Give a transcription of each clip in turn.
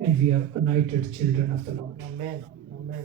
and we are anointed children of the Lord. Amen. Amen.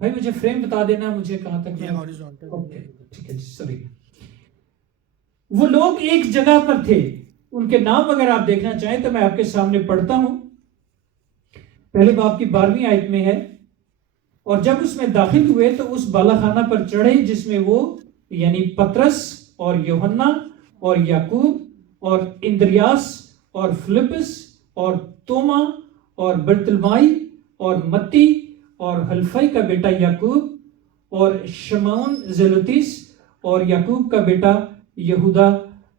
بھائی مجھے frame بتا دینا مجھے کہاں تک یہ horizontal. اوکے ٹھیک ہے جی سوری. وہ لوگ ایک جگہ پر تھے، ان کے نام اگر آپ دیکھنا چاہیں تو میں آپ کے سامنے پڑھتا ہوں. پہلے باب کی 12ویں آیت میں ہے، اور جب اس میں داخل ہوئے تو اس بالا خانہ پر چڑھے جس میں وہ یعنی پترس اور یوحنا اور یعقوب اور اندریاس اور فلپس اور توما اور برتلمائی اور متی اور حلفائی کا بیٹا یعقوب اور شمعون زیلوتیس اور یعقوب کا بیٹا یہودا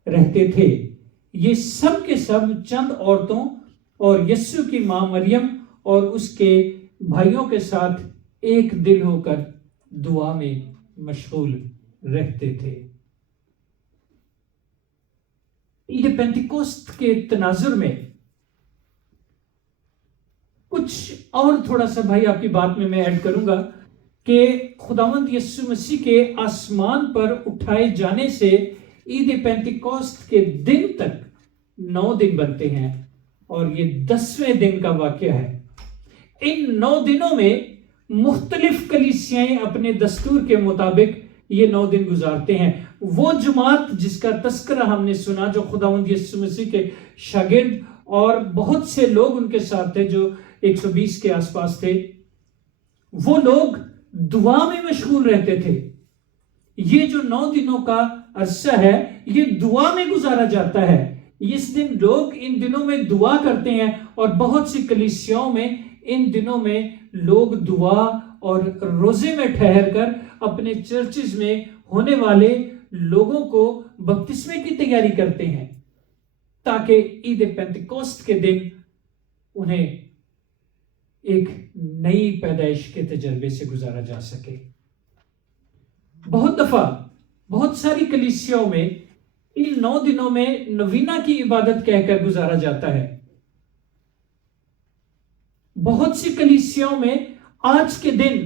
رہتے تھے. یہ سب کے سب چند عورتوں اور یسوع کی ماں مریم اور اس کے بھائیوں کے ساتھ ایک دل ہو کر دعا میں مشغول رہتے تھے. عید پینتیکوست کے تناظر میں کچھ اور تھوڑا سا بھائی آپ کی بات میں ایڈ کروں گا کہ خداوند یسوع مسیح کے آسمان پر اٹھائے جانے سے عید پینتیکوست کے دن تک 9 دن بنتے ہیں اور یہ 10ویں دن کا واقعہ ہے. ان 9 دنوں میں مختلف کلیسیائیں اپنے دستور کے مطابق یہ 9 دن گزارتے ہیں. وہ جماعت جس کا تذکرہ ہم نے سنا جو خداوند یسوع مسیح کے شاگرد اور بہت سے لوگ ان کے ساتھ تھے جو 120 کے آس پاس تھے، وہ لوگ دعا میں مشغول رہتے تھے. یہ جو 9 دنوں کا عرصہ ہے یہ دعا میں گزارا جاتا ہے. اس دن لوگ ان دنوں میں دعا کرتے ہیں اور بہت سی کلیسیاؤں میں ان دنوں میں لوگ دعا اور روزے میں ٹھہر کر اپنے چرچز میں ہونے والے لوگوں کو بپتسمے کی تیاری کرتے ہیں تاکہ عید پینتیکوست کے دن انہیں ایک نئی پیدائش کے تجربے سے گزارا جا سکے. بہت دفعہ بہت ساری کلیسیاؤں میں ان 9 دنوں میں نوینہ کی عبادت کہہ کر گزارا جاتا ہے. بہت سی کلیسیاؤں میں آج کے دن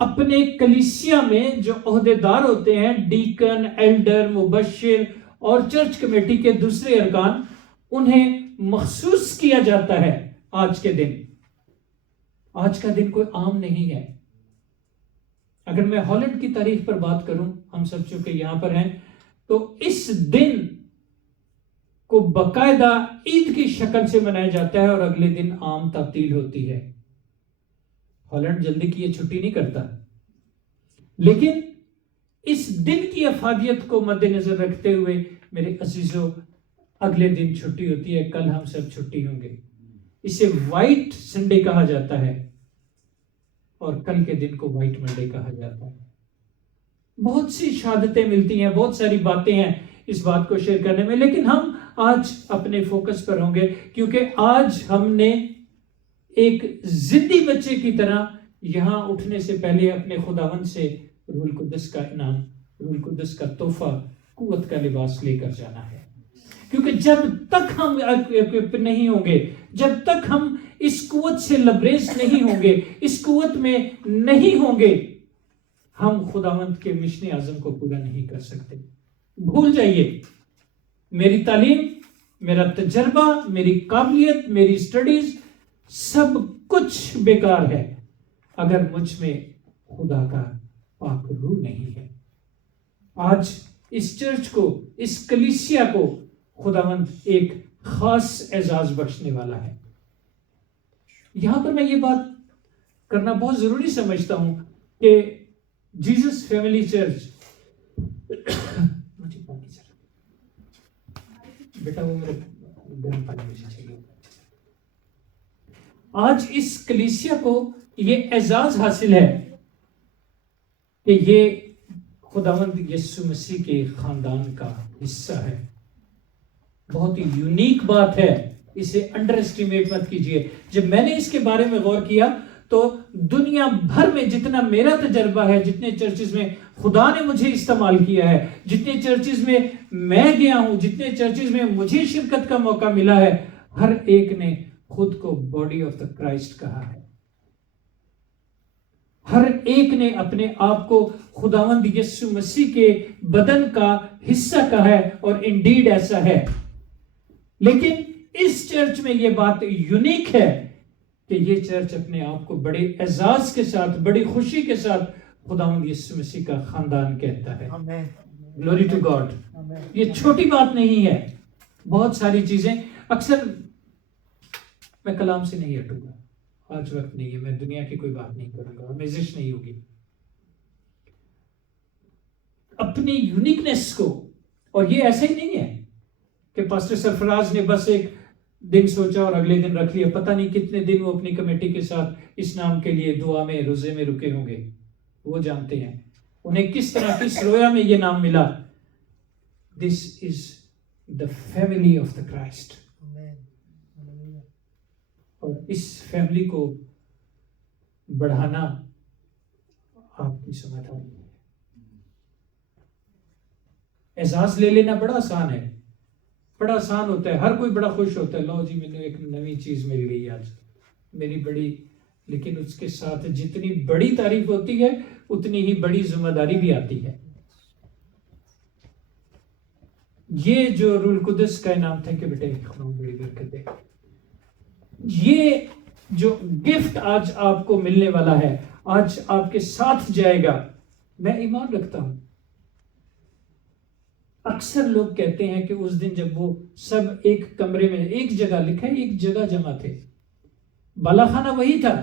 اپنے کلیسیا میں جو عہدیدار ہوتے ہیں، ڈیکن، ایلڈر، مبشر اور چرچ کمیٹی کے دوسرے ارکان، انہیں مخصوص کیا جاتا ہے آج کے دن. آج کا دن کوئی عام نہیں ہے. اگر میں ہالینڈ کی تاریخ پر بات کروں، ہم سب چونکہ یہاں پر ہیں، تو اس دن کو باقاعدہ عید کی شکل سے منایا جاتا ہے اور اگلے دن عام تعطیل ہوتی ہے. ہالینڈ جلدی کی یہ چھٹی نہیں کرتا، لیکن اس دن کی افادیت کو مد نظر رکھتے ہوئے میرے عزیزو اگلے دن چھٹی ہوتی ہے. کل ہم سب چھٹی ہوں گے. اسے وائٹ سنڈے کہا جاتا ہے اور کل کے دن کو وائٹ منڈے کہا جاتا ہے. بہت سی شہادتیں ملتی ہیں، بہت ساری باتیں ہیں اس بات کو شیئر کرنے میں، لیکن ہم آج اپنے فوکس پر ہوں گے کیونکہ آج ہم نے ایک زندی بچے کی طرح یہاں اٹھنے سے پہلے اپنے خداوند سے روح القدس کا انعام، روح القدس کا تحفہ، قوت کا لباس لے کر جانا ہے. کیونکہ جب تک ہم نہیں ہوں گے، جب تک ہم اس قوت سے لبریز نہیں ہوں گے، اس قوت میں نہیں ہوں گے، ہم خداوند کے مشن اعظم کو پورا نہیں کر سکتے. بھول جائیے، میری تعلیم، میرا تجربہ، میری قابلیت، میری سٹڈیز سب کچھ بیکار ہے اگر مجھ میں خدا کا پاک روح نہیں ہے. آج اس چرچ کو، اس کلیسیا کو خداوند ایک خاص اعزاز بخشنے والا ہے. یہاں پر میں یہ بات کرنا بہت ضروری سمجھتا ہوں کہ جیزس فیملی چرچ بیٹا وہ میرے گرم پانی میں سے چاہیے. آج اس کلیسیا کو یہ اعزاز حاصل ہے کہ یہ خداوند یسوع مسیح کے خاندان کا حصہ ہے. بہت ہی یونیک بات ہے، اسے انڈر اسٹیمیٹ مت کیجئے. جب میں نے اس کے بارے میں غور کیا تو دنیا بھر میں جتنا میرا تجربہ ہے، جتنے چرچز میں خدا نے مجھے استعمال کیا ہے، جتنے چرچز میں میں گیا ہوں، جتنے چرچز میں مجھے شرکت کا موقع ملا ہے، ہر ایک نے خود کو باڈی آف دا کرائسٹ کہا ہے. ہر ایک نے اپنے آپ کو خداوند یسوع مسیح کے بدن کا حصہ کہا ہے اور انڈیڈ ایسا ہے. لیکن اس چرچ میں یہ بات یونیک ہے کہ یہ چرچ اپنے آپ کو بڑے اعزاز کے ساتھ، بڑی خوشی کے ساتھ خداوند یسوع مسیح کا خاندان کہتا ہے. Glory to God. یہ چھوٹی بات نہیں ہے. بہت ساری چیزیں اکثر میں کلام سے نہیں ہٹوں گا، آج وقت نہیں ہے، میں دنیا کی کوئی بات نہیں کروں گا، آمیزش نہیں ہوگی. اپنی یونیکنیس کو، اور یہ ایسا ہی نہیں ہے کہ پاسٹر سرفراز نے بس ایک دن سوچا اور اگلے دن رکھ لیا. پتہ نہیں کتنے دن وہ اپنی کمیٹی کے ساتھ اس نام کے لیے دعا میں، روزے میں رکے ہوں گے. وہ جانتے ہیں انہیں کس طرح کس رویا میں یہ نام ملا. This is the family of the Christ. اور اس فیملی کو بڑھانا آپ کی سمجھداری ہے. احساس لے لینا بڑا آسان ہے، بڑا آسان ہوتا ہے. ہر کوئی بڑا خوش ہوتا ہے، لو جی میں نے ایک نئی چیز مل گئی آج میری بڑی. لیکن اس کے ساتھ جتنی بڑی تعریف ہوتی ہے اتنی ہی بڑی ذمہ داری بھی آتی ہے. یہ جو روح القدس کا انعام تھا کہ بیٹے بڑی برکت ہے. یہ جو گفٹ آج آپ کو ملنے والا ہے، آج آپ کے ساتھ جائے گا. میں ایمان رکھتا ہوں، اکثر لوگ کہتے ہیں کہ اس دن جب وہ سب ایک کمرے میں، ایک جگہ لکھا ہے ایک جگہ جمع تھے، بالا خانہ وہی تھا.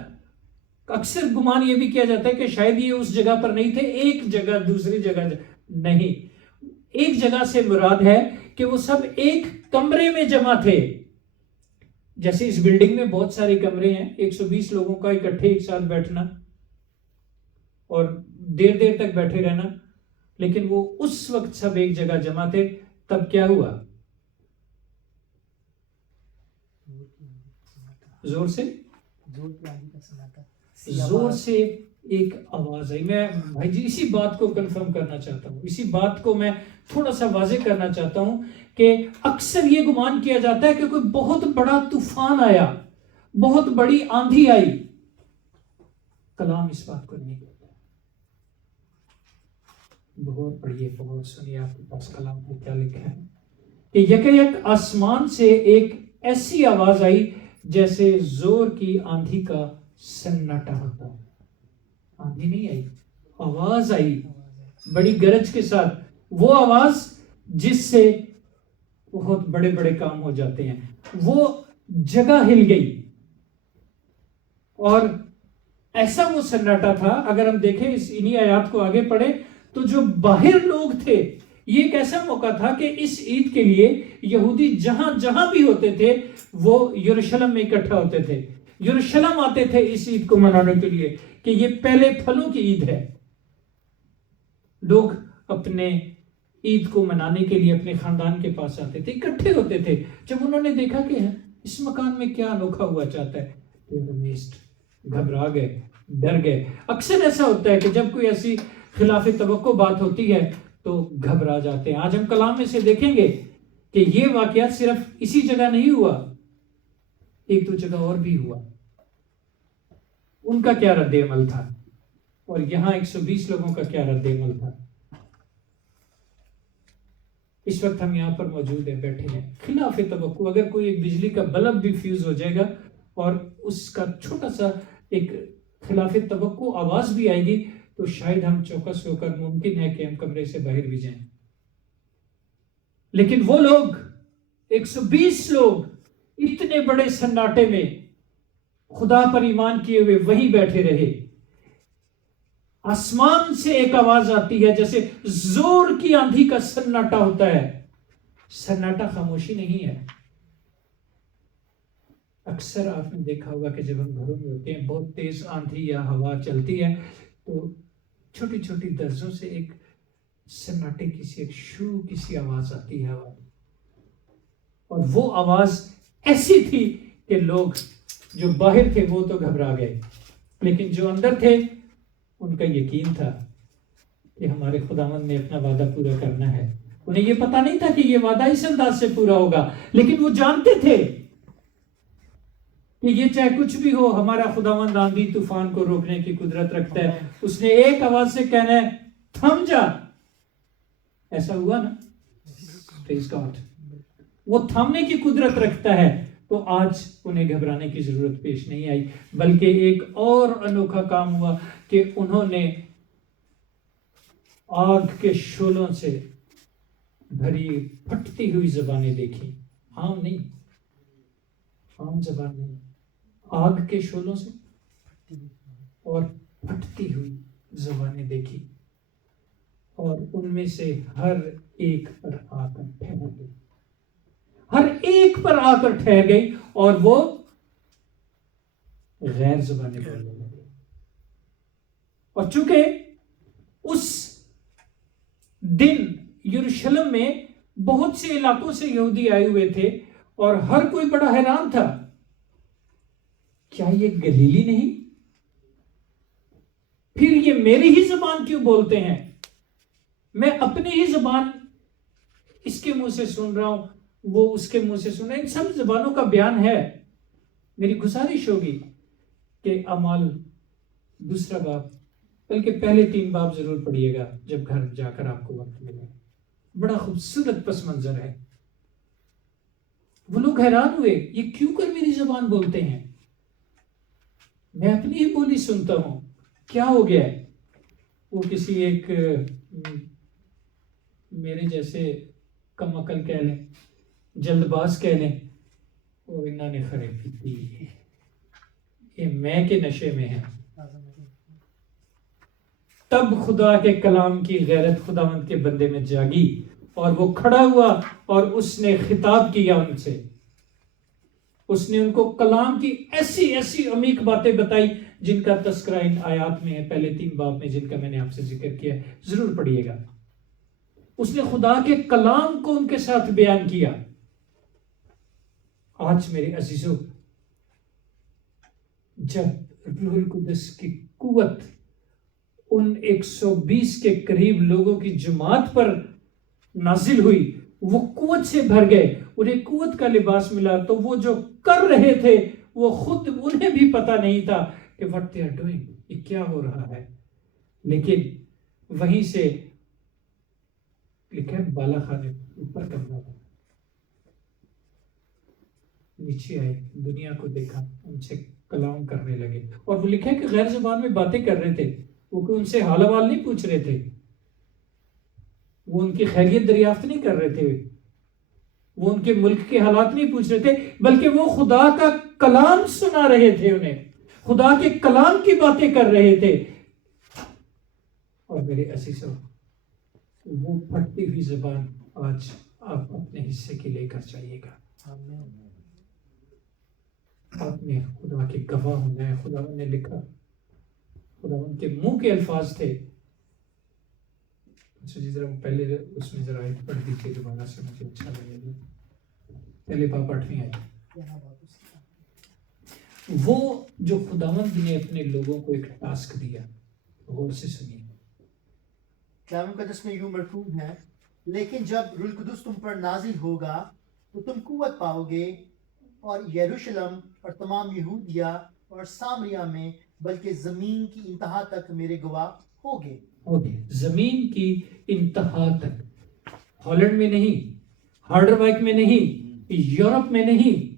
اکثر گمان یہ بھی کیا جاتا ہے کہ شاید یہ اس جگہ پر نہیں تھے، ایک جگہ دوسری جگہ نہیں. ایک جگہ سے مراد ہے کہ وہ سب ایک کمرے میں جمع تھے. جیسے اس بلڈنگ میں بہت سارے کمرے ہیں، 120 لوگوں کا اکٹھے ایک ساتھ بیٹھنا اور دیر دیر تک بیٹھے رہنا. لیکن وہ اس وقت سب ایک جگہ جمع تھے. تب کیا ہوا؟ زور سے ایک آواز آئی. میں بھائی جی اسی بات کو کنفرم کرنا چاہتا ہوں، اسی بات کو میں تھوڑا سا واضح کرنا چاہتا ہوں کہ اکثر یہ گمان کیا جاتا ہے کہ کوئی بہت بڑا طوفان آیا، بہت بڑی آندھی آئی. کلام اس بات کو نہیں کہتا. بہت پڑھیے، بہت سنیے، آپ کے پاس کلام میں کیا لکھا ہے کہ یک آسمان سے ایک ایسی آواز آئی جیسے زور کی آندھی کا سناٹا ہوتا ہے. آندھی نہیں آئی، آواز آئی بڑی گرج کے ساتھ. وہ آواز جس سے بہت بڑے بڑے کام ہو جاتے ہیں. وہ جگہ ہل گئی اور ایسا وہ سناٹا تھا. اگر ہم دیکھیں انہی آیات کو آگے پڑھیں تو جو باہر لوگ تھے، یہ ایک ایسا موقع تھا کہ اس عید کے لیے یہودی جہاں جہاں بھی ہوتے تھے وہ یروشلم میں اکٹھا ہوتے تھے. یروشلم آتے تھے اس عید کو منانے کے لیے کہ یہ پہلے پھلوں کی عید ہے. لوگ اپنے عید کو منانے کے لیے اپنے خاندان کے پاس آتے تھے، اکٹھے ہوتے تھے. جب انہوں نے دیکھا کہ اس مکان میں کیا انوکھا ہوا چاہتا ہے، گھبرا گئے، ڈر گئے. اکثر ایسا ہوتا ہے کہ جب کوئی ایسی خلاف توقع بات ہوتی ہے تو گھبرا جاتے ہیں. آج ہم کلام میں سے دیکھیں گے کہ یہ واقعات صرف اسی جگہ نہیں ہوا، ایک دو جگہ اور بھی ہوا. ان کا کیا رد عمل تھا اور یہاں 120 لوگوں کا کیا رد عمل تھا. اس وقت ہم یہاں پر موجود ہیں، بیٹھے ہیں. خلاف توقع اگر کوئی ایک بجلی کا بلب بھی فیوز ہو جائے گا اور اس کا چھوٹا سا ایک خلاف توقع آواز بھی آئے گی تو شاید ہم چوکس ہو کر ممکن ہے کہ ہم کمرے سے باہر بھی جائیں. لیکن وہ لوگ 120 لوگ اتنے بڑے سناٹے میں خدا پر ایمان کیے ہوئے وہیں بیٹھے رہے. آسمان سے ایک آواز آتی ہے جیسے زور کی آندھی کا سناٹا ہوتا ہے. سناٹا خاموشی نہیں ہے. اکثر آپ نے دیکھا ہوگا کہ جب ہم گھروں میں ہوتے ہیں بہت تیز آندھی یا ہوا چلتی ہے تو چھوٹی چھوٹی درزوں سے ایک سناٹے کی سی ایک شو کی سی آواز آتی ہے. اور وہ آواز ایسی تھی کہ لوگ جو باہر تھے وہ تو گھبرا گئے، لیکن جو اندر تھے ان کا یقین تھا کہ ہمارے خداوند نے اپنا وعدہ پورا کرنا ہے. انہیں یہ پتا نہیں تھا کہ یہ وعدہ اس انداز سے پورا ہوگا، لیکن وہ جانتے تھے کہ یہ چاہے کچھ بھی ہو ہمارا خداوند آندھی طوفان کو روکنے کی قدرت رکھتا ہے. اس نے ایک آواز سے کہنا ہے تھم جا. ایسا ہوا نا؟ Praise God. وہ تھامنے کی قدرت رکھتا ہے. تو آج انہیں گھبرانے کی ضرورت پیش نہیں آئی، بلکہ ایک اور انوکھا کام ہوا کہ انہوں نے آگ کے شعلوں سے بھری پھٹتی ہوئی زبانیں دیکھی. عام نہیں، عام زبان نہیں، آگ کے شعلوں سے اور پھٹتی ہوئی زبانیں دیکھی، اور ان میں سے ہر ایک پر آ کر ٹھہر گئی، ہر ایک پر آ کر ٹھہر گئی، اور وہ غیر زبانیں بولنے لگے. اور چونکہ اس دن یروشلم میں بہت سے علاقوں سے یہودی آئے ہوئے تھے، اور ہر کوئی بڑا حیران تھا، کیا یہ گلیلی نہیں؟ پھر یہ میری ہی زبان کیوں بولتے ہیں؟ میں اپنی ہی زبان اس کے منہ سے سن رہا ہوں، وہ اس کے منہ سے سن رہا ہے، ان سب زبانوں کا بیان ہے. میری گزارش ہوگی کہ اعمال 2 باب، بلکہ پہلے 3 باب ضرور پڑھیے گا جب گھر جا کر آپ کو وقت ملے. بڑا خوبصورت پس منظر ہے. وہ لوگ حیران ہوئے، یہ کیوں کر میری زبان بولتے ہیں؟ میں اپنی ہی بولی سنتا ہوں، کیا ہو گیا ہے؟ وہ کسی ایک میرے جیسے کم عقل کہہ لیں، جلد باز کہہ لیں، وہ انہوں نے خرید پیتی، یہ میں کے نشے میں ہے. تب خدا کے کلام کی غیرت خداوند کے بندے میں جاگی، اور وہ کھڑا ہوا اور اس نے خطاب کیا ان سے. اس نے ان کو کلام کی ایسی ایسی عمیق باتیں بتائی جن کا تذکرہ ان آیات میں ہے، پہلے 3 باب میں، جن کا میں نے آپ سے ذکر کیا، ضرور پڑھیے گا. اس نے خدا کے کلام کو ان کے ساتھ بیان کیا. آج میرے عزیزو، جب روح القدس کی قوت ان 120 کے قریب لوگوں کی جماعت پر نازل ہوئی، وہ قوت سے بھر گئے، انہیں قوت کا لباس ملا، تو وہ جو کر رہے تھے وہ خود انہیں بھی پتا نہیں تھا کہ what they are doing، یہ کیا ہو رہا ہے. لیکن وہیں سے لکھا ہے بالا خانے اوپر کمرہ تھا، نیچے آئے، دنیا کو دیکھا، ان سے کلام کرنے لگے. اور وہ لکھا ہے کہ غیر زبان میں باتیں کر رہے تھے، وہ ان سے حال حوال نہیں پوچھ رہے تھے، وہ ان کی خیریت دریافت نہیں کر رہے تھے، وہ ان کے ملک کے حالات نہیں پوچھ رہے تھے، بلکہ وہ خدا کا کلام سنا رہے تھے، انہیں خدا کے کلام کی باتیں کر رہے تھے. اور میرے عزیزو، وہ پھٹتی ہوئی زبان آج آپ اپنے حصے کی لے کر چاہیے گا. آپ نے خدا کے گواہ ہونا ہے. خدا نے لکھا، خدا ان کے منہ کے الفاظ تھے. اچھا جی، ذرا پہلے اس میں ذرا پڑھ دیجیے دوبارہ سے، مجھے اچھا لگے گا. پہلے باب 8 آئے. وہ جو خداوند نے اپنے لوگوں کو ایک ٹاسک دیا، غور سے سنیے. کلام مقدس میں یوں مرکوب ہے، لیکن جب روح القدس تم پر نازل ہوگا تو تم قوت پاؤ گے، اور یروشلم اور تمام یہودیہ اور سامریہ میں بلکہ زمین کی انتہا تک میرے گواہ ہوگے. زمین کی انتہا تک، ہالینڈ میں نہیں، ہارڈر میں نہیں، یورپ میں نہیں،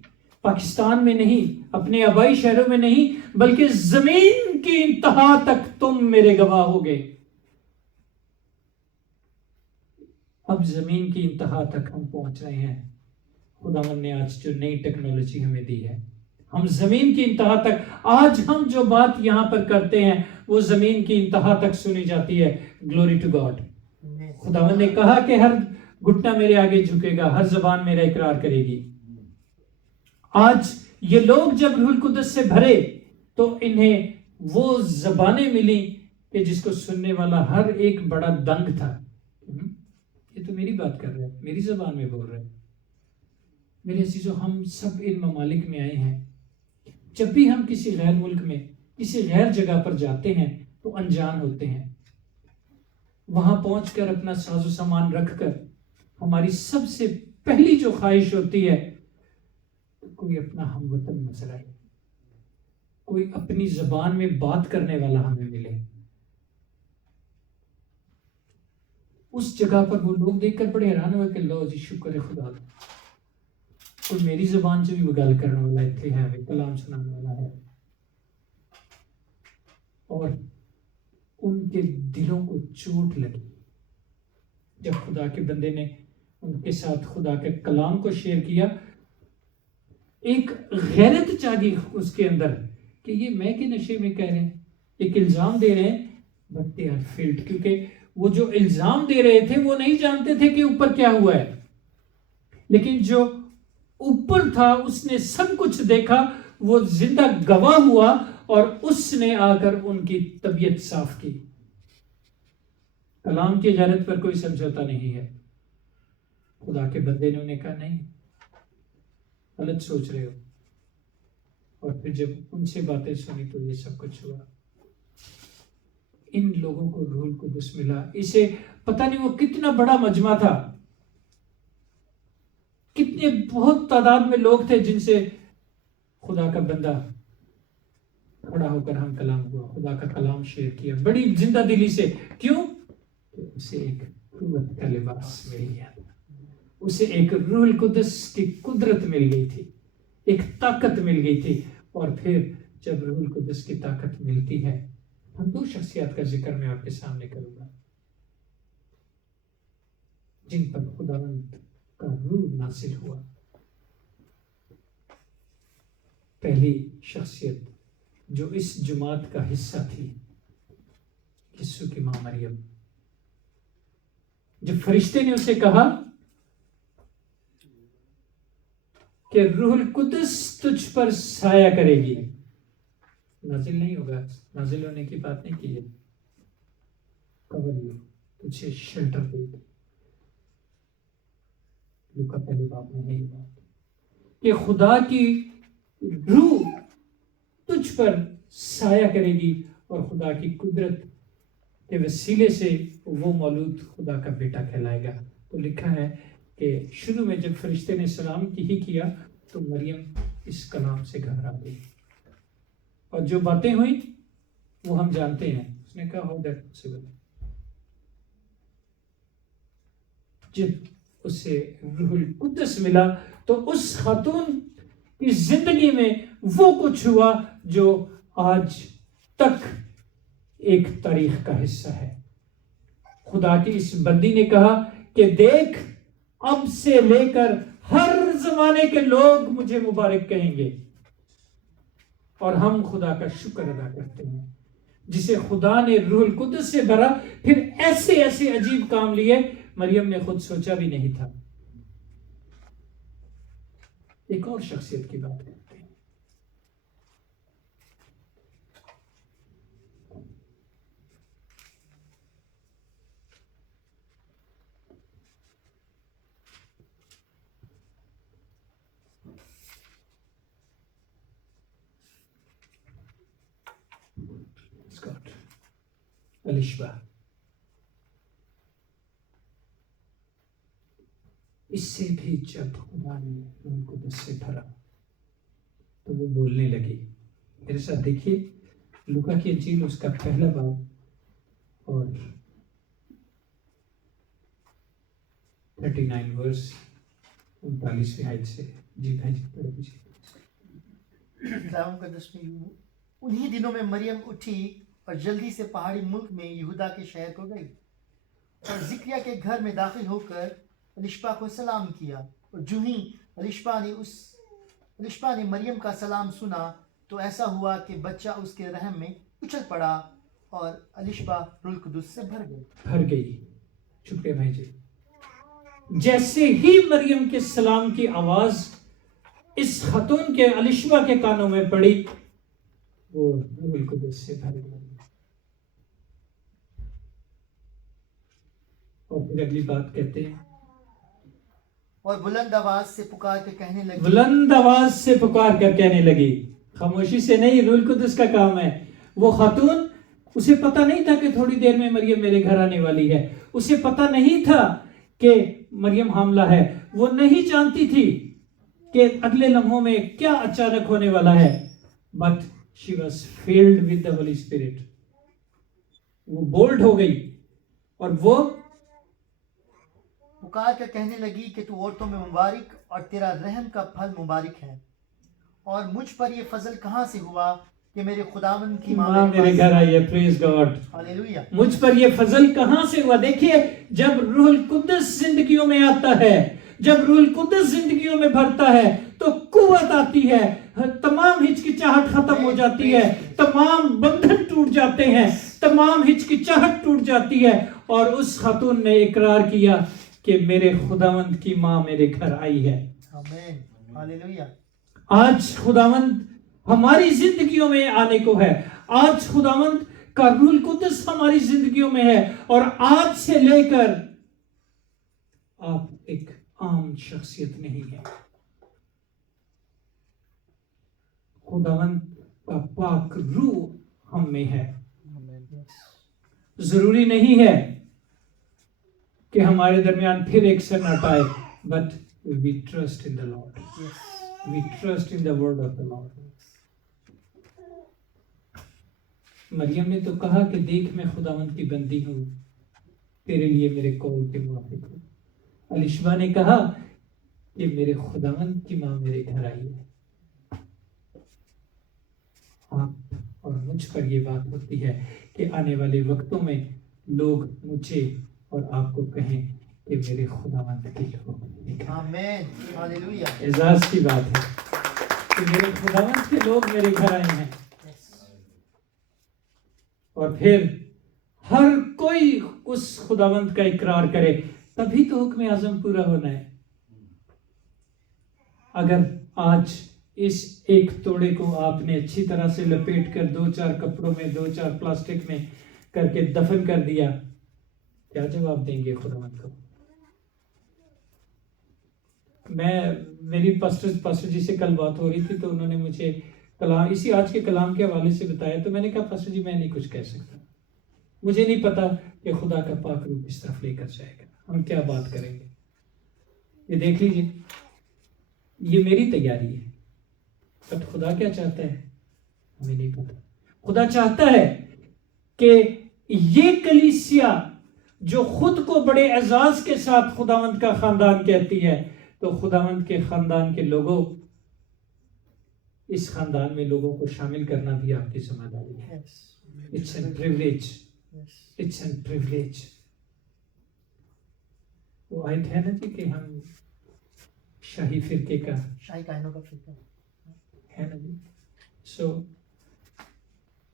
پاکستان میں نہیں، اپنے آبائی شہروں میں نہیں، بلکہ زمین کی انتہا تک تم میرے گواہ ہوگے. اب زمین کی انتہا تک ہم پہنچ رہے ہیں. خداوند نے آج جو نئی ٹیکنالوجی ہمیں دی ہے، ہم زمین کی انتہا تک، آج ہم جو بات یہاں پر کرتے ہیں وہ زمین کی انتہا تک سنی جاتی ہے. Glory to God. خداوند نے کہا کہ ہر گھٹنا میرے آگے جھکے گا، ہر زبان میرا اقرار کرے گی. آج یہ لوگ جب روح القدس سے بھرے تو انہیں وہ زبانیں ملی کہ جس کو سننے والا ہر ایک بڑا دنگ تھا. یہ تو میری بات کر رہے ہیں، میری زبان میں بول رہے ہیں. میرے عزیزو، ہم سب ان ممالک میں آئے ہیں. جب بھی ہم کسی غیر ملک میں، کسی غیر جگہ پر جاتے ہیں تو انجان ہوتے ہیں. وہاں پہنچ کر اپنا ساز و سامان رکھ کر ہماری سب سے پہلی جو خواہش ہوتی ہے، کوئی اپنا ہم وطن نظر آئے، کوئی اپنی زبان میں بات کرنے والا ہمیں ملے. اس جگہ پر وہ لوگ دیکھ کر بڑے حیران ہوئے کہ اللہ جی، شکر ہے خدا. اور میری زبان سے بھی گل کرنے والا اتنے ہے کلام سنانے والا ہے اور ان کے دلوں کو چوٹ لگی جب خدا کے بندے نے ان کے ساتھ خدا کے کلام کو شیئر کیا. ایک غیرت جاگی اس کے اندر کہ یہ میں کے نشے میں کہہ رہے ہیں, ایک الزام دے رہے ہیں بٹ دے آر فیلڈ, کیونکہ وہ جو الزام دے رہے تھے وہ نہیں جانتے تھے کہ اوپر کیا ہوا ہے, لیکن جو اوپر تھا اس نے سب کچھ دیکھا, وہ زندہ گواہ ہوا اور اس نے آ کر ان کی طبیعت صاف کی. کلام کی اجازت پر کوئی سمجھوتا نہیں ہے. خدا کے بندے نے انہیں کہا نہیں, غلط سوچ رہے ہو, اور پھر جب ان سے باتیں سنی تو یہ سب کچھ ہوا. ان لوگوں کو روح القدس ملا. اسے پتہ نہیں وہ کتنا بڑا مجمع تھا, کتنے بہت تعداد میں لوگ تھے جن سے خدا کا بندہ کھڑا ہو کر ہم کلام ہوا, خدا کا کلام شیئر کیا بڑی زندہ دلی سے. کیوں؟ کہ اسے ایک قوت کا لباس مل گیا تھا, اسے ایک روح القدس کی قدرت مل گئی تھی, ایک طاقت مل گئی تھی. اور پھر جب روح القدس کی طاقت ملتی ہے, ہم دو شخصیات کا ذکر میں آپ کے سامنے کروں گا جن پر خداوند کا روح نازل ہوا. پہلی شخصیت جو اس جماعت کا حصہ تھی, یسوع کی ماں مریم. جب فرشتے نے اسے کہا کہ روح القدس تجھ پر سایہ کرے گی, نازل نہیں ہوگا, نازل ہونے کی بات نہیں کی ہے, تجھے شیلٹر دے گی. لوکا پہلی بات میں نہیں بات کہ خدا کی روح تجھ پر سایہ کرے گی اور خدا کی قدرت کے وسیلے سے وہ مولود خدا کا بیٹا کہلائے گا. تو لکھا ہے کہ شروع میں جب فرشتے نے سلام ہی کیا تو مریم اس کلام سے گھبرا گئی, اور جو باتیں ہوئی وہ ہم جانتے ہیں. اس نے کہا ہاؤ دیٹ پاسبل. جب اسے روح القدس ملا تو اس خاتون کی زندگی میں وہ کچھ ہوا جو آج تک ایک تاریخ کا حصہ ہے. خدا کی اس بندی نے کہا کہ دیکھ, اب سے لے کر ہر زمانے کے لوگ مجھے مبارک کہیں گے. اور ہم خدا کا شکر ادا کرتے ہیں جسے خدا نے روح القدس سے بھرا, پھر ایسے ایسے عجیب کام لیے مریم نے خود سوچا بھی نہیں تھا. ایک اور شخصیت کی بات کرتے ہیں. الشبہ. اس سے بھی جب خدا نے روح القدس سے بھرا تو وہ بولنے لگی. میرے ساتھ دیکھیے لوکا کی انجیل اس کا پہلا باب اور 39 ورس 39ویں آیت سے. جی بھائی جی پڑھ دیجیے. کلام مقدس میں انہی دنوں میں مریم اٹھی اور جلدی سے پہاڑی ملک میں یہودا کے شہر کو گئی اور زکریا کے گھر میں داخل ہو کر الشبہ کو سلام کیا. اور جو ہی الشبہ نے مریم کا سلام سنا تو ایسا ہوا کہ بچہ اس کے رحم میں اچھل پڑا اور الشبہ روح القدس سے بھر گئی. شکریہ بھائی جی. جیسے ہی مریم کے سلام کی آواز اس خاتون کے الشبہ کے کانوں میں پڑی وہ روح القدس سے بھر گئی. اور پھر اگلی بات کہتے ہیں اور بلند آواز سے پکار کے کہنے لگی. بلند آواز سے پکار کر کہنے لگی. خاموشی سے نہیں, روح القدس کا کام ہے. وہ خاتون, اسے پتہ نہیں تھا کہ تھوڑی دیر میں مریم میرے گھر آنے والی ہے. اسے پتہ نہیں تھا کہ مریم حاملہ ہے. وہ نہیں جانتی تھی کہ اگلے لمحوں میں کیا اچانک ہونے والا ہے. But she was filled with the Holy Spirit. وہ بولڈ ہو گئی اور وہ پکار کر کہنے لگی کہ تو عورتوں میں مبارک اور تیرا رحم کا پھل مبارک ہے، اور مجھ پر یہ فضل کہاں سے ہوا کہ میرے خداوند کی ماں میرے گھر آئی ہے. پریز گاڈ. ہاللویہ. مجھ پر یہ فضل کہاں سے ہوا؟ دیکھیے جب روح القدس زندگیوں میں آتا ہے، جب روح القدس زندگیوں میں بھرتا ہے تو قوت آتی ہے، تمام ہچکچاہٹ ختم ہو جاتی ہے، تمام بندھن ٹوٹ جاتے ہیں، تمام ہچکچاہٹ ٹوٹ جاتی ہے، اور اس خاتون نے اقرار کیا کہ میرے خداوند کی ماں میرے گھر آئی ہے. آمین. ہاللویہ. آج خداوند ہماری زندگیوں میں آنے کو ہے. آج خداوند کا روح القدس ہماری زندگیوں میں ہے، اور آج سے لے کر آپ ایک عام شخصیت نہیں ہے. خداوند کا پاک روح ہم میں ہے. ضروری نہیں ہے کہ ہمارے درمیان پھر ایک سناٹا آئے، but we trust in the Lord. We trust in the word of the Lord. مریم نے تو کہا کہ دیکھ میں خداوند کی بندی ہوں، تیرے لیے میرے قول کے موافق ہوں. الیشبا نے کہا کہ میرے خداوند کی ماں میرے گھر آئی ہے. آپ اور مجھ پر یہ بات ہوتی ہے کہ آنے والے وقتوں میں لوگ مجھے اور آپ کو کہیں کہ میرے خداوند کے لوگ. آمین. ہاللویہ. اعزاز کی بات ہے کہ میرے خداوند کے لوگ میرے گھر آئے ہیں. اور پھر ہر کوئی اس خداوند کا اقرار کرے، تبھی تو حکم اعظم پورا ہونا ہے. اگر آج اس ایک توڑے کو آپ نے اچھی طرح سے لپیٹ کر 2-4 کپڑوں میں 2-4 پلاسٹک میں کر کے دفن کر دیا، کیا جواب دیں گے خداوند کو؟ میری پاسٹر جی سے کل بات ہو رہی تھی، تو انہوں نے مجھے کلام اسی آج کے کلام کے حوالے سے بتایا. تو میں نے کہا پاسٹر جی میں نہیں کچھ کہہ سکتا، مجھے نہیں پتا کہ خدا کا پاک روح کس طرف لے کر جائے گا، ہم کیا بات کریں گے. یہ دیکھ لیجیے، یہ میری تیاری ہے، بٹ خدا کیا چاہتا ہے ہمیں نہیں پتا. خدا چاہتا ہے کہ یہ کلیسیا جو خود کو بڑے اعزاز کے ساتھ خداوند کا خاندان کہتی ہے، تو خداوند کے خاندان کے لوگوں، اس خاندان میں لوگوں کو شامل کرنا بھی آپ کی ذمہ داری ہے. It's a privilege. It's a privilege. وہ آیت ہے نا جی کہ ہم شاہی فرقے کا شاہی کائنوں کا فرقہ ہے نا جی. سو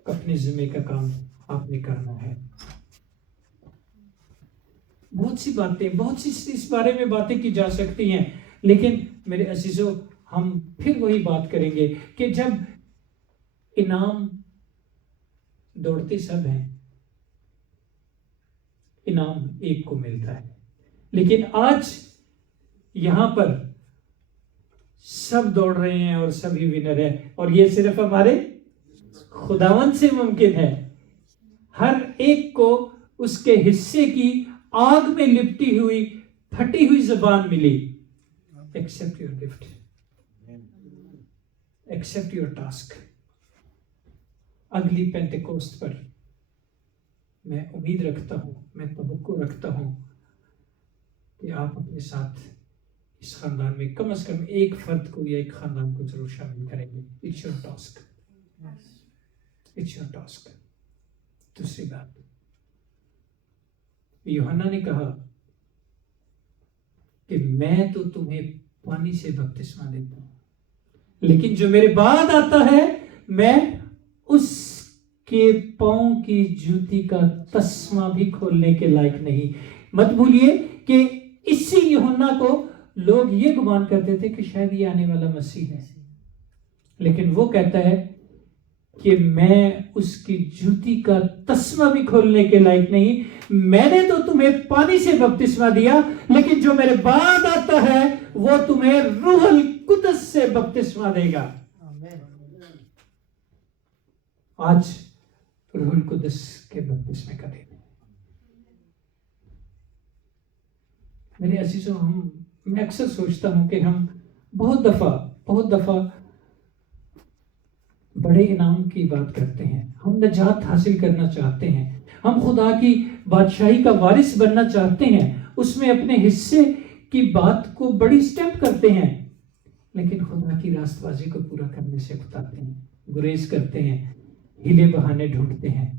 اپنے ذمہ کا کام آپ نے کرنا ہے. بہت سی باتیں، بہت سی اس بارے میں باتیں کی جا سکتی ہیں، لیکن میرے عزیزو ہم پھر وہی بات کریں گے کہ جب انعام دوڑتے سب ہیں، انعام ایک کو ملتا ہے، لیکن آج یہاں پر سب دوڑ رہے ہیں اور سبھی ونر ہیں، اور یہ صرف ہمارے خداوند سے ممکن ہے. ہر ایک کو اس کے حصے کی آگ میں لپٹی ہوئی پھٹی ہوئی زبان ملی. Accept your gift. Accept your task. اگلی پینٹیکوسٹ پر میں امید رکھتا ہوں، میں توقع رکھتا ہوں کہ آپ اپنے ساتھ اس خاندان میں کم از کم ایک فرد کو یا ایک خاندان کو ضرور شامل کریں گے. It's your task. It's your task. دوسری بات، یوحنا نے کہا کہ میں تو تمہیں پانی سے بپتسمہ دیتا ہوں، لیکن جو میرے بعد آتا ہے میں اس کے پاؤں کی جوتی کا تسمہ بھی کھولنے کے لائق نہیں. مت بھولیے کہ اسی یوحنا کو لوگ یہ گمان کرتے تھے کہ شاید یہ آنے والا مسیح ہے، لیکن وہ کہتا ہے کہ میں اس کی جوتی کا تسمہ بھی کھولنے کے لائق نہیں. میں نے تو تمہیں پانی سے بپتسمہ دیا، لیکن جو میرے بعد آتا ہے وہ تمہیں روح القدس سے بپتسمہ دے گا. آج روح القدس کے بپتسمے کا دن. میرے عزیزوں، میں اکثر سوچتا ہوں کہ ہم بہت دفعہ بڑے انعام کی بات کرتے ہیں، ہم نجات حاصل کرنا چاہتے ہیں، ہم خدا کی بادشاہی کا وارث بننا چاہتے ہیں، اس میں اپنے حصے کی بات کو بڑی سٹیپ کرتے ہیں، لیکن خدا کی راست بازی کو پورا کرنے سے اتراتے ہیں، گریز کرتے ہیں، ہیلے بہانے ڈھونڈتے ہیں۔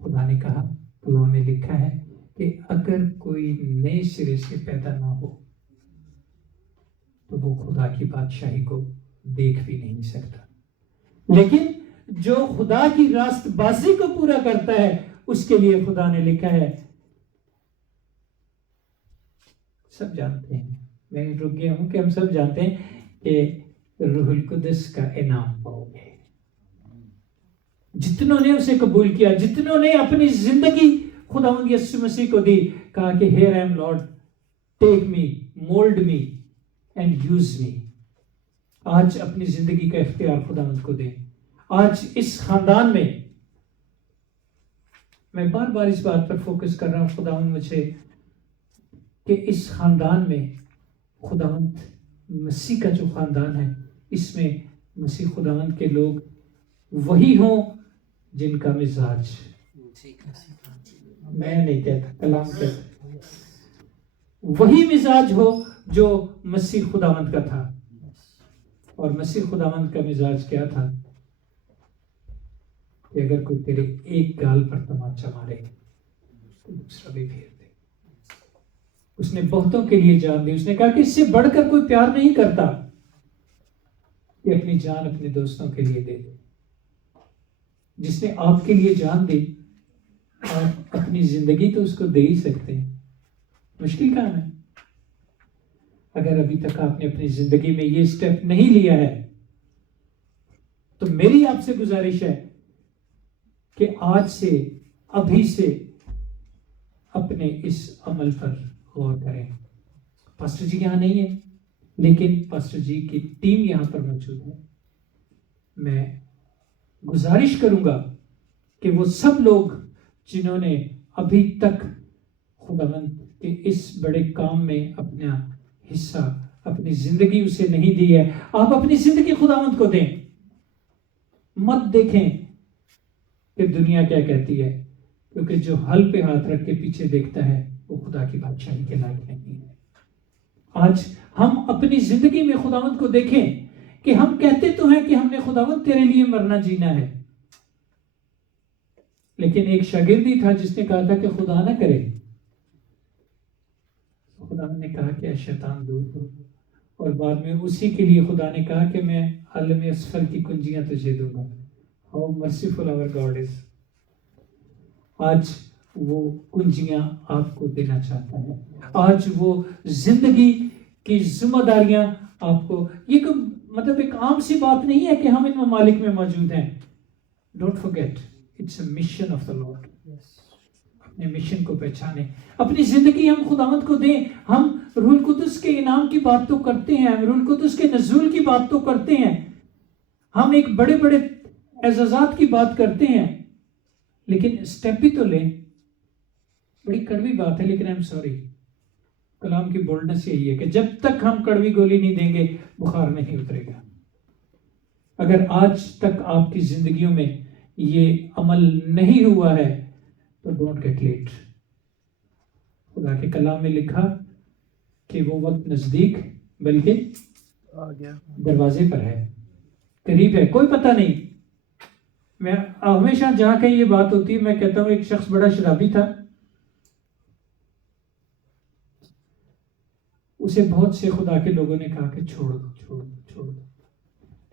خدا نے کہا، کلام میں لکھا ہے کہ اگر کوئی نئے سرے سے پیدا نہ ہو تو وہ خدا کی بادشاہی کو دیکھ بھی نہیں سکتا، لیکن جو خدا کی راست بازی کو پورا کرتا ہے اس کے لیے خدا نے لکھا ہے، سب جانتے ہیں، میں رک گیا ہوں کہ ہم سب جانتے ہیں کہ روح القدس کا انعام پاؤ گے۔ جتنوں نے اسے قبول کیا، جتنوں نے اپنی زندگی خداوند یسوع مسیح کو دی، کہا کہ here I am Lord, take me, mould me and use me. آج اپنی زندگی کا اختیار خداوند کو دیں۔ آج اس خاندان میں بار بار اس بات پر فوکس کر رہا ہوں، خداوند مجھے کہ اس خاندان میں خداوند مسیح کا جو خاندان ہے، اس میں مسیح خداوند کے لوگ وہی ہوں جن کا مزاج، میں نہیں کہتا، کلام کہتا، وہی مزاج ہو جو مسیح خداوند کا تھا۔ اور مسیح خداوند کا مزاج کیا تھا کہ اگر کوئی تیرے ایک گال پر تماچا مارے تو دوسرا بھی پھیر دے۔ اس نے بہتوں کے لیے جان دی۔ اس نے کہا کہ اس سے بڑھ کر کوئی پیار نہیں کرتا کہ اپنی جان اپنے دوستوں کے لیے دے دے۔ جس نے آپ کے لیے جان دی، آپ اپنی زندگی تو اس کو دے ہی سکتے ہیں، مشکل کام ہے۔ اگر ابھی تک آپ نے اپنی زندگی میں یہ سٹیپ نہیں لیا ہے تو میری آپ سے گزارش ہے کہ آج سے، ابھی سے اپنے اس عمل پر غور کریں۔ پاسٹر جی یہاں نہیں ہے، لیکن پاسٹر جی کی ٹیم یہاں پر موجود ہے۔ میں گزارش کروں گا کہ وہ سب لوگ جنہوں نے ابھی تک خداوند کے اس بڑے کام میں اپنا حصہ، اپنی زندگی اسے نہیں دی ہے، آپ اپنی زندگی خداوند کو دیں۔ مت دیکھیں کہ دنیا کیا کہتی ہے، کیونکہ جو حل پہ ہاتھ رکھ کے پیچھے دیکھتا ہے وہ خدا کی بادشاہی کے لائق نہیں ہے۔ آج ہم اپنی زندگی میں خداوند کو دیکھیں کہ ہم کہتے تو ہیں کہ ہم نے خداوند تیرے لیے مرنا جینا ہے، لیکن ایک شاگرد ہی تھا جس نے کہا تھا کہ خدا نہ کرے، خدا نے کہا کہ اے شیطان دور ہو، اور بعد میں اسی کے لیے خدا نے کہا کہ میں عالم اسفل کی کنجیاں تجھے دوں گا۔ How merciful our God is۔ آج وہ کنجیاں آپ کو دینا چاہتا ہے۔ آج وہ زندگی کی ذمہ داریاں آپ کو، یہ مطلب ایک عام سی بات نہیں ہے کہ ہم ان ممالک میں موجود ہیں۔ Don't forget, it's a mission of the Lord۔ اپنے مشن کو پہچانے، اپنی زندگی ہم خداوند کو دیں۔ ہم روح القدس کے انعام کی بات تو کرتے ہیں، ہم روح القدس کے نزول کی بات تو کرتے ہیں، ہم ایک بڑے بڑے اعزازات کی بات کرتے ہیں، لیکن اسٹیپ بھی تو لیں۔ بڑی کڑوی بات ہے، لیکن I'm sorry، کلام کی بولڈنس یہی ہے کہ جب تک ہم کڑوی گولی نہیں دیں گے بخار نہیں اترے گا۔ اگر آج تک آپ کی زندگیوں میں یہ عمل نہیں ہوا ہے تو ڈونٹ گیٹ لیٹ۔ خدا کے کلام میں لکھا کہ وہ وقت نزدیک بلکہ دروازے پر ہے، قریب ہے، کوئی پتہ نہیں۔ میں ہمیشہ جہاں کہیں یہ بات ہوتی ہے میں کہتا ہوں ایک شخص بڑا شرابی تھا، اسے بہت سے خدا کے لوگوں نے کہا کہ چھوڑ دو چھوڑ دو چھوڑ دو،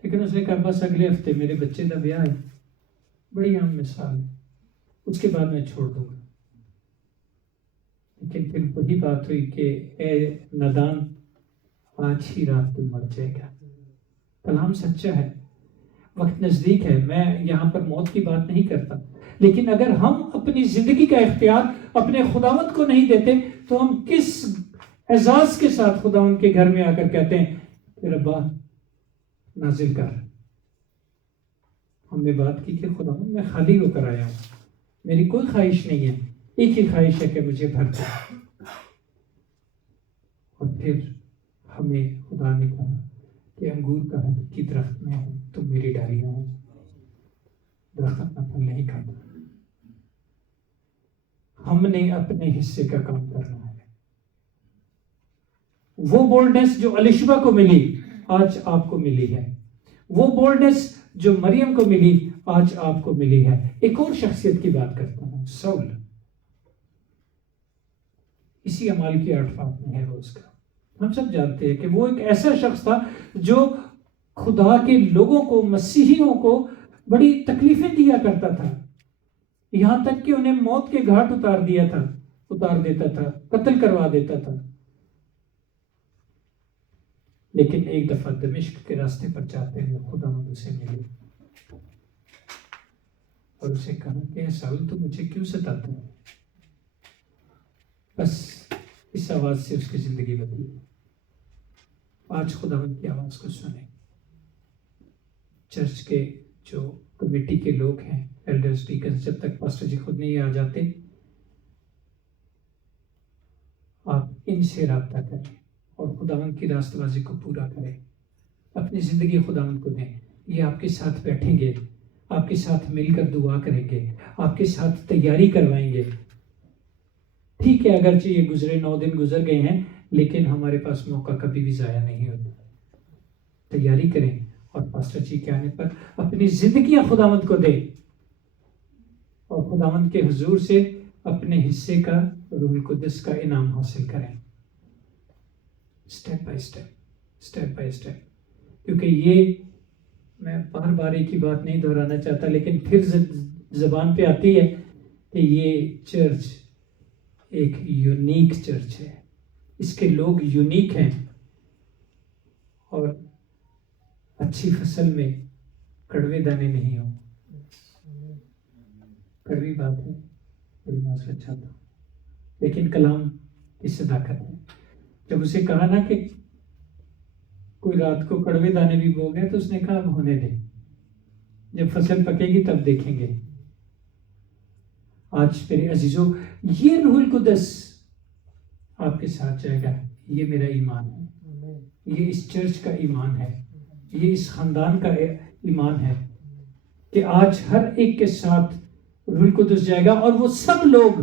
لیکن اس نے کہا بس اگلے ہفتے میرے بچے کا بیاہ ہے، بڑی عام مثال ہے، اس کے بعد میں چھوڑ دوں گا۔ لیکن پھر وہی بات ہوئی کہ اے نادان، آج ہی رات تو مر جائے گا۔ کلام سچا ہے، وقت نزدیک ہے۔ میں یہاں پر موت کی بات نہیں کرتا، لیکن اگر ہم اپنی زندگی کا اختیار اپنے خداوند کو نہیں دیتے تو ہم کس اعزاز کے ساتھ خداوند کے گھر میں آ کر کہتے ہیں کہ ربا نازل کر۔ ہم نے بات کی کہ خداوند میں خالی ہو کر آیا ہوں، میری کوئی خواہش نہیں ہے، ایک ہی خواہش ہے کہ مجھے بھر دے۔ اور پھر ہمیں خدا نے کہا کہ انگور کی درخت میں ہوں، تم میری ڈالیاں ہو، درخت اپنا پھل نہیں کھاتا. ہم نے اپنے حصے کا کام کرنا ہے. وہ بولڈنس جو الشبہ کو ملی آج آپ کو ملی ہے. وہ بولڈنس جو مریم کو ملی آج آپ کو ملی ہے. ایک اور شخصیت کی بات کرتا ہوں، سول. اسی عمال کی 8 بات میں ہے روز کا. ہم سب جانتے ہیں کہ وہ ایک ایسا شخص تھا جو خدا کے لوگوں کو، مسیحیوں کو بڑی تکلیفیں دیا کرتا تھا، یہاں تک کہ انہیں موت کے گھاٹ اتار دیتا تھا، قتل کروا دیتا تھا. لیکن ایک دفعہ دمشق کے راستے پر جاتے ہوئے خدا مجھ سے ملے اور اسے کہا کہ ساؤل تو مجھے کیوں ستاتا ہے؟ بس اس آواز سے اس کی زندگی بدلی. آج خداوند کی آواز کو سنیں. چرچ کے جو کمیٹی کے لوگ ہیں، ایلڈرز، ڈیکنز، جب تک پاسٹر جی خود نہیں آ جاتے، آپ ان سے رابطہ کریں اور خداوند کی راست بازی کو پورا کریں. اپنی زندگی خداوند کو دیں. یہ آپ کے ساتھ بیٹھیں گے، آپ کے ساتھ مل کر دعا کریں گے، آپ کے ساتھ تیاری کروائیں گے. ٹھیک ہے، اگرچہ یہ گزرے 9 دن گزر گئے ہیں، لیکن ہمارے پاس موقع کبھی بھی ضائع نہیں ہوتا. تیاری کریں اور پاسٹر جی کے آنے پر اپنی زندگیاں خداوند کو دیں اور خداوند کے حضور سے اپنے حصے کا، روح القدس کا انعام حاصل کریں. Step by step. کیونکہ یہ میں بار بار ایک ہی بات نہیں دہرانا چاہتا، لیکن پھر زبان پہ آتی ہے کہ یہ چرچ ایک یونیک چرچ ہے. اس کے لوگ یونیک ہیں اور اچھی فصل میں کڑوے دانے نہیں ہوں. کڑوی بات ہے، بڑی معذرت چاہتا ہوں، لیکن کلام کی صداقت ہے. جب اسے کہا نا کہ کوئی رات کو کڑوے دانے بھی بو گئے، تو اس نے کہا اب ہونے دیں، جب فصل پکے گی تب دیکھیں گے. آج میرے عزیزوں، یہ روح القدس آپ کے ساتھ جائے گا. یہ میرا ایمان ہے، یہ اس چرچ کا ایمان ہے، یہ اس خاندان کا ایمان ہے کہ آج ہر ایک کے ساتھ روح القدس جائے گا. اور وہ سب لوگ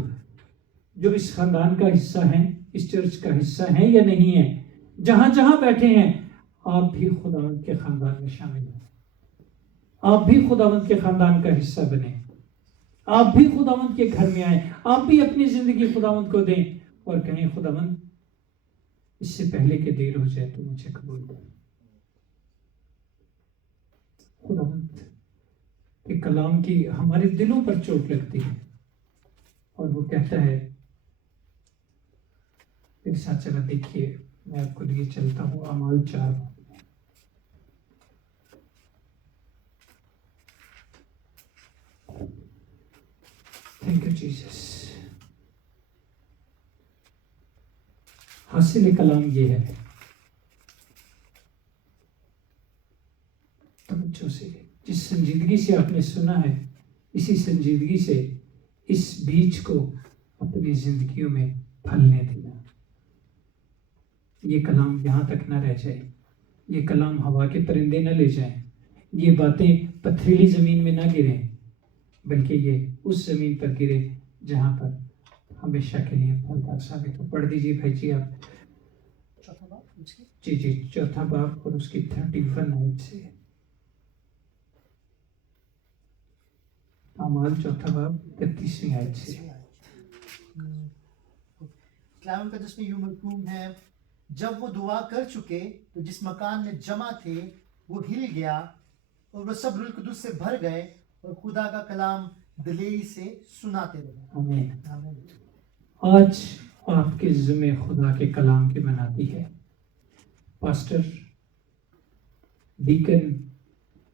جو اس خاندان کا حصہ ہیں، اس چرچ کا حصہ ہیں یا نہیں ہیں، جہاں جہاں بیٹھے ہیں، آپ بھی خداوند کے خاندان میں شامل ہیں. آپ بھی خداوند کے خاندان کا حصہ بنیں. آپ بھی خداوند کے گھر میں آئیں. آپ بھی اپنی زندگی خداوند کو دیں اور کہیں خداوند اس سے پہلے کہ دیر ہو جائے تو مجھے قبول کر. خداوند کے کلام کی ہمارے دلوں پر چوٹ لگتی ہے اور وہ کہتا ہے، میرے ساتھ چلا دیکھیے، میں آپ کو لیے چلتا ہوں اعمال 4. Thank you Jesus. حاصل کلام یہ ہے، توجہ سے، جس سنجیدگی سے آپ نے سنا ہے، اسی سنجیدگی سے اس بیج کو اپنی زندگیوں میں پھلنے دینا. یہ کلام یہاں تک نہ رہ جائے، یہ کلام ہوا کے پرندے نہ لے جائیں، یہ باتیں پتھریلی زمین میں نہ گریں، بلکہ یہ اس زمین پر گرے جہاں پر ہمیشہ کے لیے پھلدار ثابت ہو. پڑھ دیجیے بھائی جی آپ. جی 4 باب اور اس کی 31 آیت سے. اعمال 4 باب 31 آیت سے. کلام کا جس میں یوں مکتوب ہے، جب وہ دعا کر چکے تو جس مکان میں جمع تھے وہ ہل گیا اور وہ سب روح القدس سے بھر گئے اور خدا کا کلام دلیری سے سناتے رہے. آمین. آج آپ کے ذمہ خدا کے کلام کی بناتی ہے. پاسٹر، ڈیکن،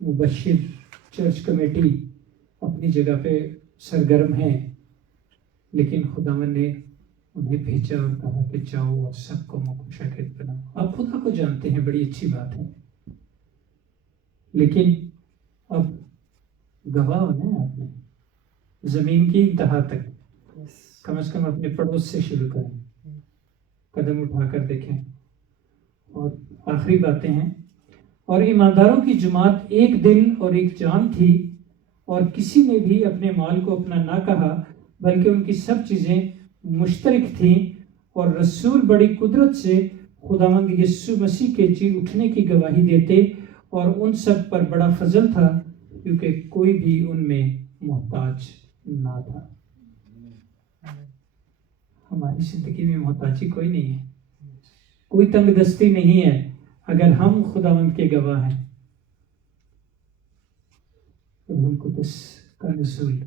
مبشر، چرچ کمیٹی اپنی جگہ پہ سرگرم ہیں، لیکن خداوند نے انہیں بھیجا اور کہا کہ جاؤ اور سب کو شاگرد بناؤ. آپ خدا کو جانتے ہیں، بڑی اچھی بات ہے، لیکن اب گواہ ہونا ہے. آپ نے زمین کی انتہا تک کم از کم اپنے پڑوس سے شروع کریں، قدم اٹھا کر دیکھیں. اور آخری باتیں ہیں. اور ایمانداروں کی جماعت ایک دل اور ایک جان تھی اور کسی نے بھی اپنے مال کو اپنا نہ کہا بلکہ ان کی سب چیزیں مشترک تھیں اور رسول بڑی قدرت سے خداوند یسوع مسیح کے جی اٹھنے کی گواہی دیتے اور ان سب پر بڑا فضل تھا کیونکہ کوئی بھی ان میں محتاج نہ تھا۔ ہماری زندگی میں محتاجی کوئی نہیں ہے، کوئی تنگ دستی نہیں ہے اگر ہم خداوند کے گواہ ہیں۔ روح القدس کا نزول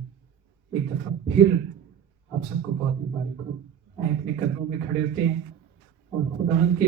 ایک دفعہ پھر آپ سب کو بہت مبارک ہو۔ آئے اپنے قدموں میں کھڑے ہوتے ہیں اور خداوند کے